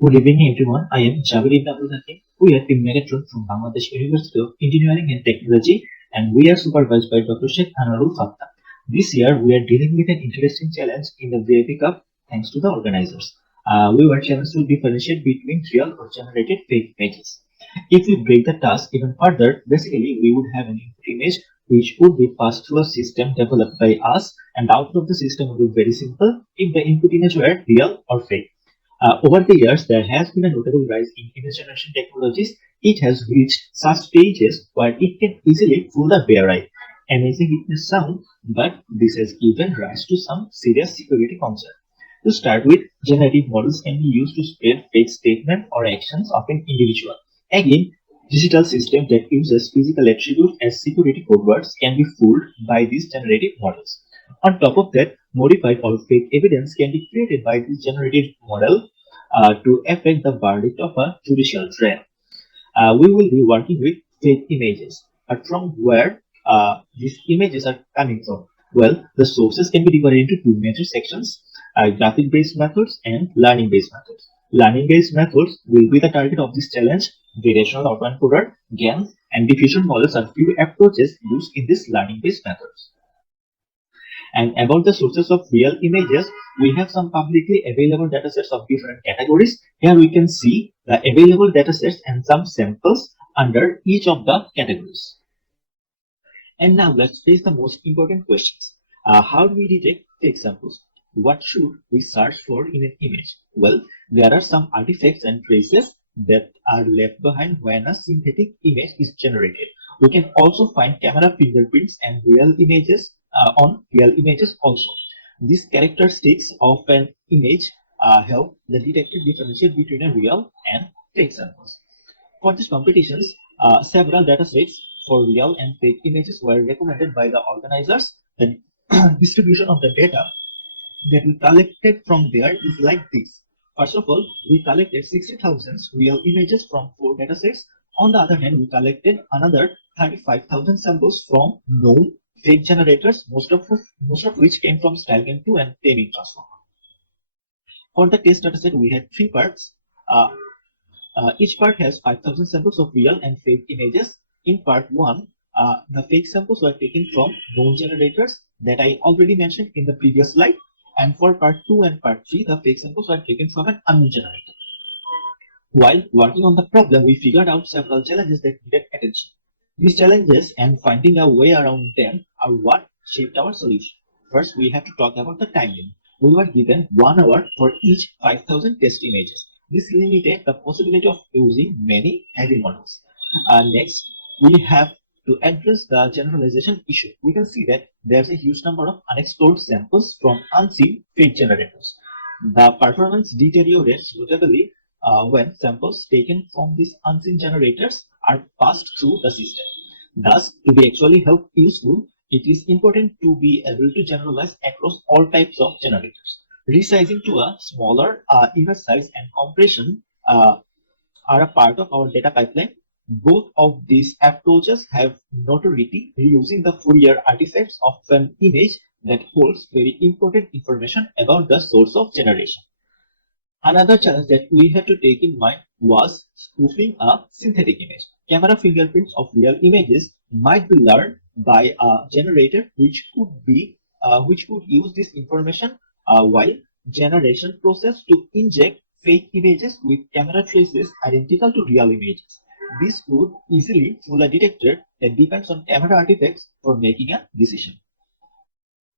Good evening, everyone. I am Jabir Ibn Abdul Hakim. We are Team Megatron from Bangladesh University of Engineering and Technology, and we are supervised by Dr. Sheikh Anarul Fatta. This year, we are dealing with an interesting challenge in the VIP Cup thanks to the organizers. We were challenged to differentiate between real or generated fake images. If we break the task even further, basically we would have an input image which would be passed through a system developed by us, and the output of the system would be very simple if the input image were real or fake. Over the years, there has been a notable rise in image generation technologies. It has reached such stages where it can easily fool the bare eye. Amazing it may sound, but this has given rise to some serious security concerns. To start with, generative models can be used to spread fake statements or actions of an individual. Again, digital systems that uses physical attributes as security code words can be fooled by these generative models. On top of that, modified or fake evidence can be created by this generative model to affect the verdict of a judicial trial. We will be working with fake images, but from where these images are coming from? Well, the sources can be divided into two major sections: graphic-based methods and learning-based methods. Learning-based methods will be the target of this challenge. Variational autoencoder, GANs, and diffusion models are few approaches used in these learning-based methods. And about the sources of real images, we have some publicly available datasets of different categories. Here we can see the available datasets and some samples under each of the categories. And now let's face the most important questions. How do we detect fake samples? What should we search for in an image? Well, there are some artifacts and traces that are left behind when a synthetic image is generated. We can also find camera fingerprints and real images on real images also. These characteristics of an image help the detector differentiate between a real and fake samples. For these competitions, several datasets for real and fake images were recommended by the organizers. The distribution of the data that we collected from there is like this. First of all, we collected 60,000 real images from 4 datasets. On the other hand, we collected another 35,000 samples from known fake generators, most of which came from StyleGAN2 and Taming Transformer. For the test dataset, we had 3 parts. Each part has 5,000 samples of real and fake images. In part 1, the fake samples were taken from known generators that I already mentioned in the previous slide. And for part 2 and part 3, the fake samples were taken from an unknown generator. While working on the problem, we figured out several challenges that needed attention. These challenges and finding a way around them are what shaped our solution. First, we have to talk about the time limit. We were given 1 hour for each 5,000 test images. This limited the possibility of using many heavy models. Next, we have to address the generalization issue. We can see that there's a huge number of unexplored samples from unseen fake generators. The performance deteriorates notably when samples taken from these unseen generators are passed through the system. Thus, to be actually useful, it is important to be able to generalize across all types of generators. Resizing to a smaller image size and compression are a part of our data pipeline. Both of these approaches have notoriety reusing the Fourier artifacts of an image that holds very important information about the source of generation. Another challenge that we had to take in mind was spoofing a synthetic image. Camera fingerprints of real images might be learned by a generator which could use this information while generation process to inject fake images with camera traces identical to real images. This could easily fool a detector that depends on camera artifacts for making a decision.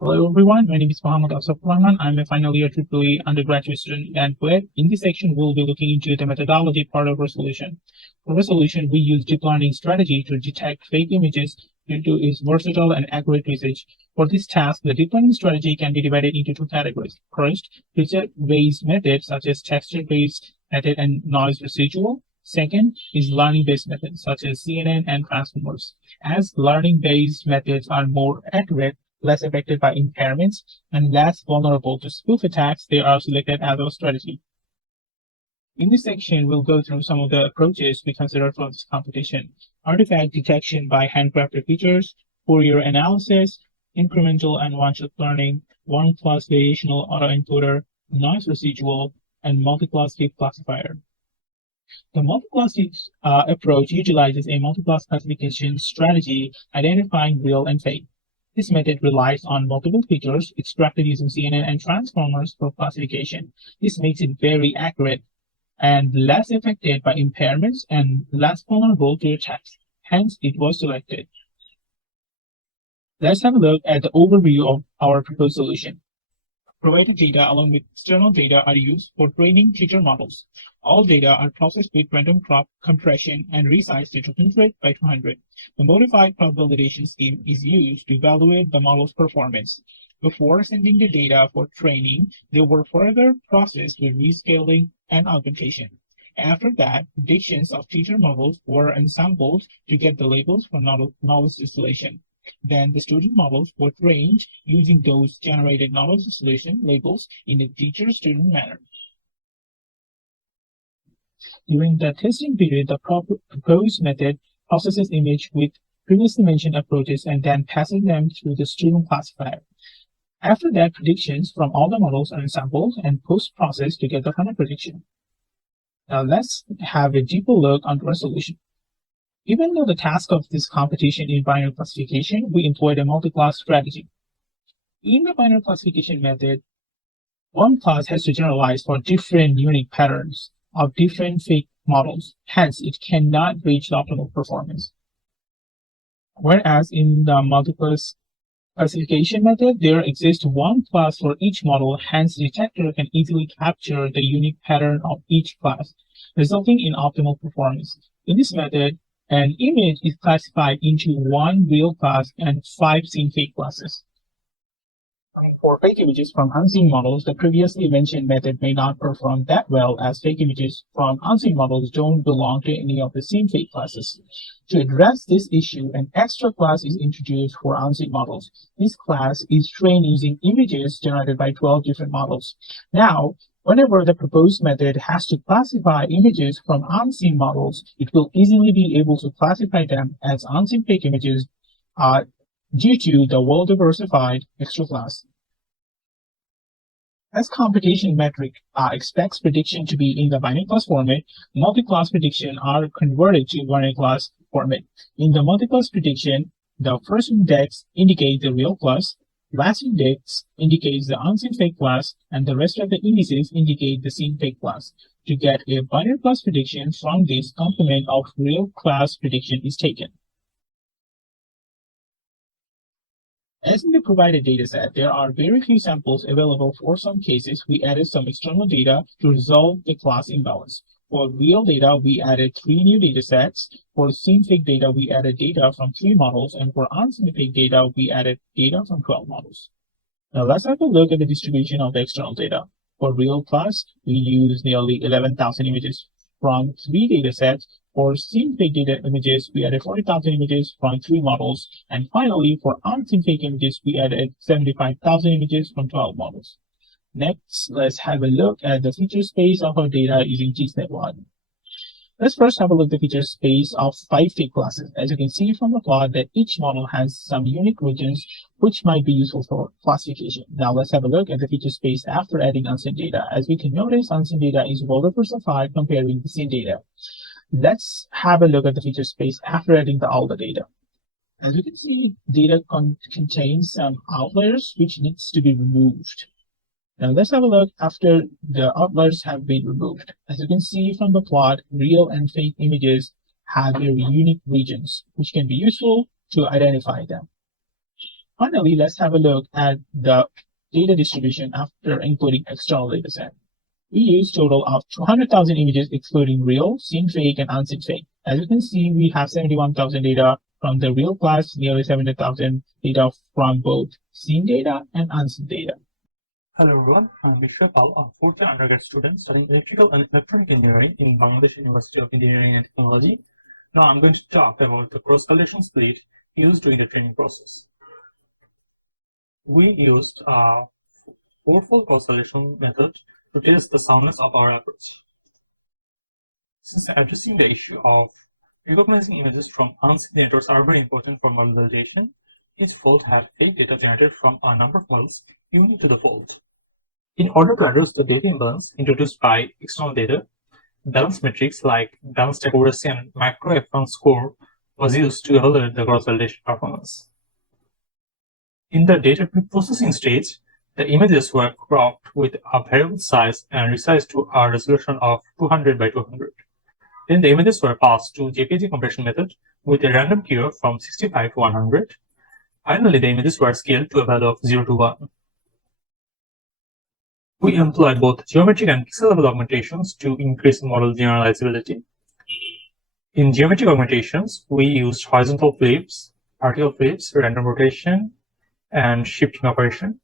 Hello everyone, my name is Mohammed Asaf Rahman. I'm a final year EEE undergraduate student and poet. In this section, we'll be looking into the methodology part of resolution. For resolution, we use deep learning strategy to detect fake images due to its versatile and accurate usage. For this task, the deep learning strategy can be divided into 2 categories. First, feature-based methods such as texture-based method and noise residual. Second is learning-based methods such as CNN and transformers. As learning-based methods are more accurate, less affected by impairments, and less vulnerable to spoof attacks, they are selected as our strategy. In this section, we'll go through some of the approaches we consider for this competition: artifact detection by handcrafted features, Fourier analysis, incremental and one-shot learning, 1+ variational autoencoder, noise residual, and multi-class fake classifier. The multi-class approach utilizes a multi-class classification strategy identifying real and fake. This method relies on multiple features extracted using CNN and transformers for classification. This makes it very accurate and less affected by impairments and less vulnerable to attacks. Hence, it was selected. Let's have a look at the overview of our proposed solution. Provided data along with external data are used for training teacher models. All data are processed with random crop compression and resized to 200 by 200. The modified crop validation scheme is used to evaluate the model's performance. Before sending the data for training, they were further processed with rescaling and augmentation. After that, predictions of teacher models were ensembled to get the labels for knowledge distillation. Then the student models were trained using those generated knowledge distillation labels in a teacher-student manner. During the testing period, the proposed method processes image with previously mentioned approaches and then passes them through the student classifier. After that, predictions from all the models are assembled and post-processed to get the final prediction. Now let's have a deeper look onto our solution. Even though the task of this competition in binary classification, we employed a multi-class strategy. In the binary classification method, one class has to generalize for different unique patterns of different fake models. Hence, it cannot reach the optimal performance. Whereas in the multi-class classification method, there exists one class for each model. Hence, the detector can easily capture the unique pattern of each class, resulting in optimal performance. In this method, an image is classified into one real class and 5 scene fake classes. For fake images from unseen models, the previously mentioned method may not perform that well, as fake images from unseen models don't belong to any of the scene fake classes. To address this issue, an extra class is introduced for unseen models. This class is trained using images generated by 12 different models. Now, whenever the proposed method has to classify images from unseen models, it will easily be able to classify them as unseen fake images due to the well-diversified extra class. As computation metric expects prediction to be in the binary class format, multi-class prediction are converted to binary class format. In the multi-class prediction, the first index indicates the real class, last index indicates the unseen fake class, and the rest of the indices indicate the seen fake class. To get a binary class prediction from this complement of real class prediction is taken. As in the provided dataset, there are very few samples available for some cases. We added some external data to resolve the class imbalance. For real data, we added 3 new datasets. For scene fake data, we added data from 3 models, and for unseen fake data, we added data from 12 models. Now let's have a look at the distribution of the external data. For real class, we used nearly 11,000 images from 3 datasets. For scene fake data images, we added 40,000 images from 3 models. And finally, for unseen fake images, we added 75,000 images from 12 models. Next, let's have a look at the feature space of our data using GSNet1. Let's first have a look at the feature space of 5 fake classes. As you can see from the plot that each model has some unique regions which might be useful for classification. Now let's have a look at the feature space after adding unseen data. As we can notice, unseen data is well diversified compared with the seen data. Let's have a look at the feature space after adding all the data. As you can see, data contains some outliers which needs to be removed. Now let's have a look after the outliers have been removed. As you can see from the plot, real and fake images have very unique regions which can be useful to identify them. Finally, let's have a look at the data distribution after including external dataset. We use total of 200,000 images excluding real, seen fake, and unseen fake. As you can see, we have 71,000 data from the real class, nearly 700,000 data from both seen data and unseen data. Hello everyone, I'm Bishwapal, a fourth-year undergrad student studying electrical and electronic engineering in Bangladesh University of Engineering and Technology. Now I'm going to talk about the cross-correlation split used during the training process. We used a 4-fold cross-correlation method to test the soundness of our approach. Since addressing the issue of recognizing images from unseen networks are very important for model validation, each fold had fake data generated from a number of models unique to the fold. In order to address the data imbalance introduced by external data, balance metrics like balanced accuracy and macro F1 score was used to evaluate the gross validation performance. In the data pre-processing stage, the images were cropped with a variable size and resized to a resolution of 200 by 200. Then the images were passed to JPG compression method with a random curve from 65 to 100. Finally, the images were scaled to a value of 0 to 1. We employed both geometric and pixel-level augmentations to increase model generalizability. In geometric augmentations, we used horizontal flips, vertical flips, random rotation, and shifting operation.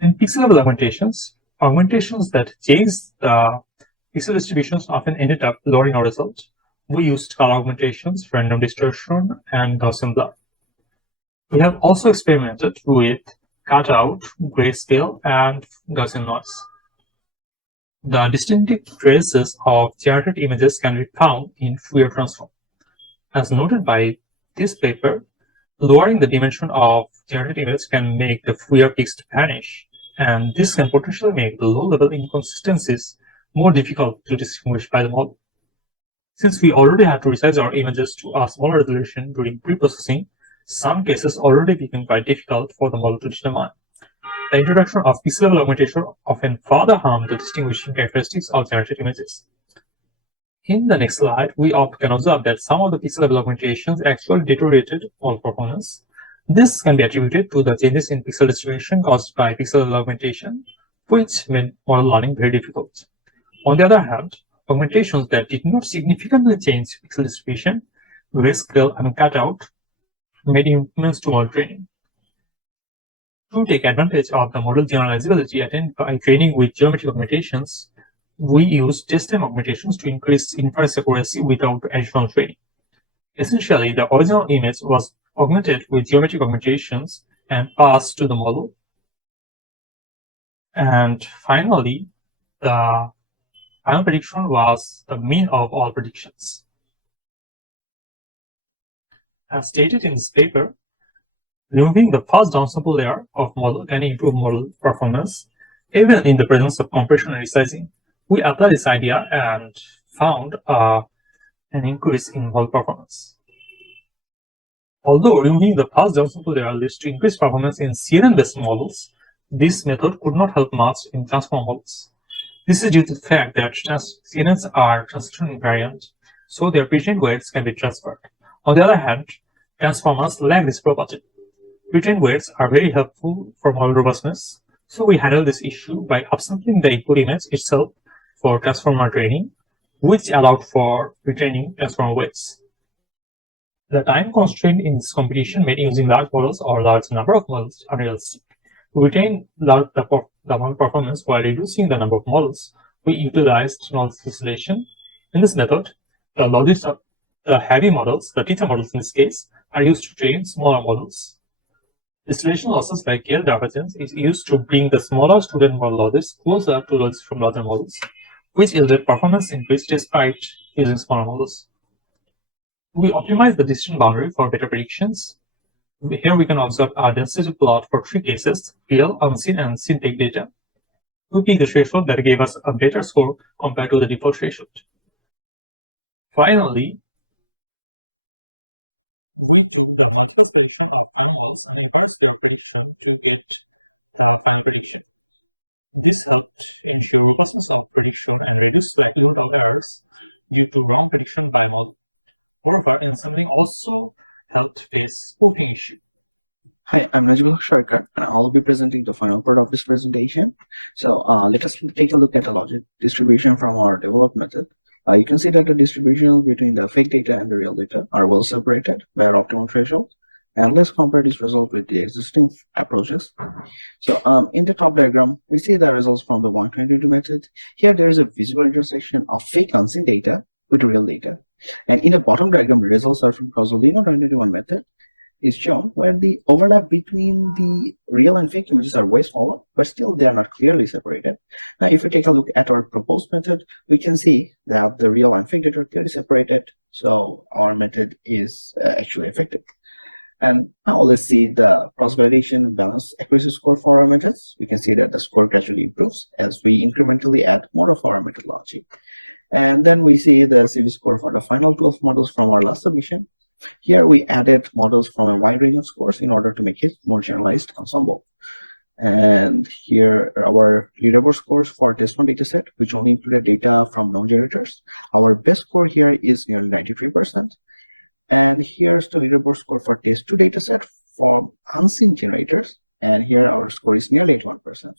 In pixel-level augmentations that change the pixel distributions often ended up lowering our result. We used color augmentations, random distortion, and Gaussian blur. We have also experimented with cutout, grayscale, and Gaussian noise. The distinctive traces of generated images can be found in Fourier transform. As noted by this paper, lowering the dimension of generated image can make the Fourier peaks vanish, and this can potentially make the low-level inconsistencies more difficult to distinguish by the model. Since we already had to resize our images to a smaller resolution during pre-processing, some cases already became quite difficult for the model to determine. The introduction of pixel-level augmentation often further harmed the distinguishing characteristics of generated images. In the next slide, we can observe that some of the pixel-level augmentations actually deteriorated model performance. This can be attributed to the changes in pixel distribution caused by pixel-level augmentation, which made model learning very difficult. On the other hand, augmentations that did not significantly change pixel distribution, grayscale, and cutout, made improvements to model training. To take advantage of the model generalizability attained by training with geometric augmentations, we use test-time augmentations to increase inference accuracy without additional training. Essentially, the original image was augmented with geometric augmentations and passed to the model. And finally, the final prediction was the mean of all predictions. As stated in this paper, removing the first downsample layer of model can improve model performance, even in the presence of compression and resizing. We applied this idea and found an increase in model performance. Although removing the first downsample layer leads to increased performance in CNN-based models, this method could not help much in transform models. This is due to the fact that CNNs are transition invariant, so their pretrained weights can be transferred. On the other hand, transformers lack this property. Pretrained weights are very helpful for model robustness, so we handle this issue by upsampling the input image itself for transformer training, which allowed for retraining transformer weights. The time constraint in this competition made using large models or large number of models unrealistic. To retain the model performance while reducing the number of models, we utilized knowledge distillation. In this method, the logics of the heavy models, the teacher models in this case, are used to train smaller models. Distillation losses like Gale divergence is used to bring the smaller student model logics closer to logics from larger models, which yielded performance increase despite using smaller models. We optimize the decision boundary for better predictions. Here we can observe a density plot for three cases: real, unseen, and synthetic data. We pick the threshold that gave us a better score compared to the default threshold. Finally, we took the multiples prediction of final models and averaged their prediction to get the final prediction. This helped ensure robustness of prediction and reduce the likelihood of errors due to wrong prediction by model. Moreover, ensembling also helped face spoofing issue. Hi, I'm Najibullah Sharkar, and I'll be presenting the final part of this presentation. So let us take a look at the logic distribution from our developed method. You can see that the distribution between the fake data and the real data are well separated by our optimal threshold. And let's compare this result with the existing approaches. So in the top diagram, we see the results from the 122 method. Here there is a visible intersection of fake unseen data with real data. And in the bottom diagram, the results are from Cozzolino 2021 method is shown, where the overlap between the real and fake images are way smaller, but still they are not clearly separated. Now, if we take a look at our proposed method, we can see that the real and fake data are clearly separated, so our method is actually effective. And now let's see the cross-validation balance accuracy score for our methods. We can see that the score gradually improves as we incrementally add more of our methodology. And then we see the CV score for the final 12 models from our last submission. Here we added models from a wide range of scores in order to make it more generalized ensemble. And here are our leaderboard scores for test 1 dataset, which only included data from known generators. Our best score here is nearly 93%. And here's the leaderboard score for test 2 dataset for unseen generators. And here our score is nearly 81%.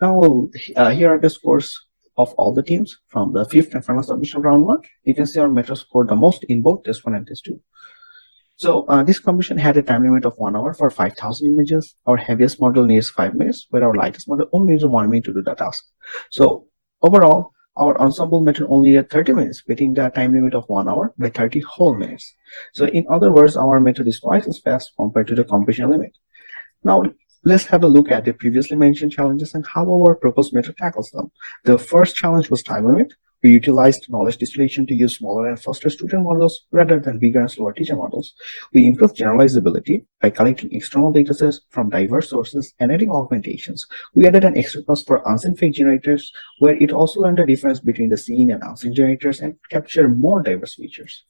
Now, here are the scores of all the teams from the 5th and final submission round 1. You can see our method scored the most in both test 1 and test 2. So this commission had a time limit of 1 hour for 5,000 images. Our heaviest model needs 5 minutes, where our lightest model only needs 1 minute to do the task. So overall, our ensemble method only needed 30 minutes, beating the time limit of 1 hour by 30 whole minutes. So in other words, our method is twice as fast compared to the completion limit. Now, let's have a look at the previously mentioned challenges and how our proposed method tackles them. The first challenge was time limit. We utilized knowledge distillation to use smaller and faster student models rather than bigger and slower teacher models. We improved generalizability by collecting external datasets from diverse sources and adding augmentations. We added an extra class for unseen fake generators, where it also learned the difference between the seen and unseen generators and captured more diverse features.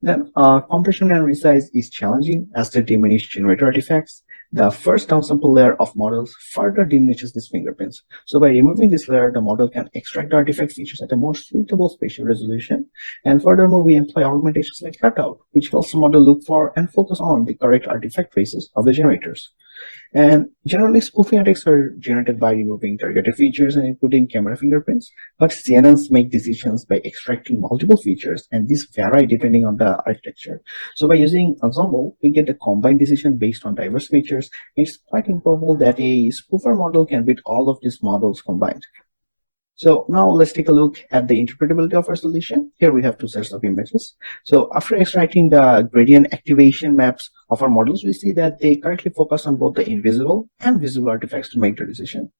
Then compression and resize is challenging as they diminish generator artifacts. The first downsample layer of models further diminishes these fingerprints. So by removing this layer, the model can extract the artifact features at a more suitable spatial resolution. And furthermore, we employ augmentations like cutout, which helps the model look for and focus on the correct artifact traces of the generators. And generally, spoofing attacks are generated by removing targeted features and including camera fingerprints, but CNNs make decisions by extracting multiple features, and these vary depending on the architecture. So by using ensemble, we get a combined decision based on diverse features. It's quite improbable that a spoofer model can beat all of these models combined. So now let's take a look at the interpretability of our solution. Here we have two sets of images. So after extracting the gradient activation maps of our models, we see that they correctly focus on both the invisible and visible artifacts to make the decision.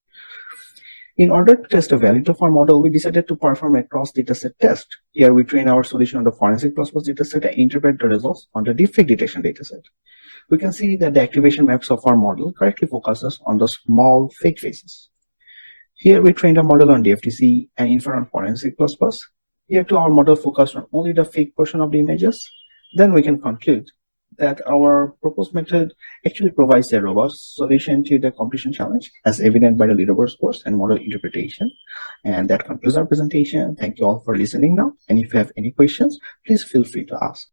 In order to test the value of our model, we decided to perform a cross dataset test. Here we train our solution on the forensic plus dataset and interpret the results on the defect detection dataset. We can see that the activation maps of our model correctly focuses on the small fake faces. Here we trained a model on DFTC and infer on forensic plus. Here too our model focused on only the fake portion of the images. Then we can conclude that our proposed method actually provides a robust solution to the completion challenge, as evident by the leaderboard scores and model interpretation. And that concludes our presentation. Thank you all for listening now. And if you have any questions, please feel free to ask.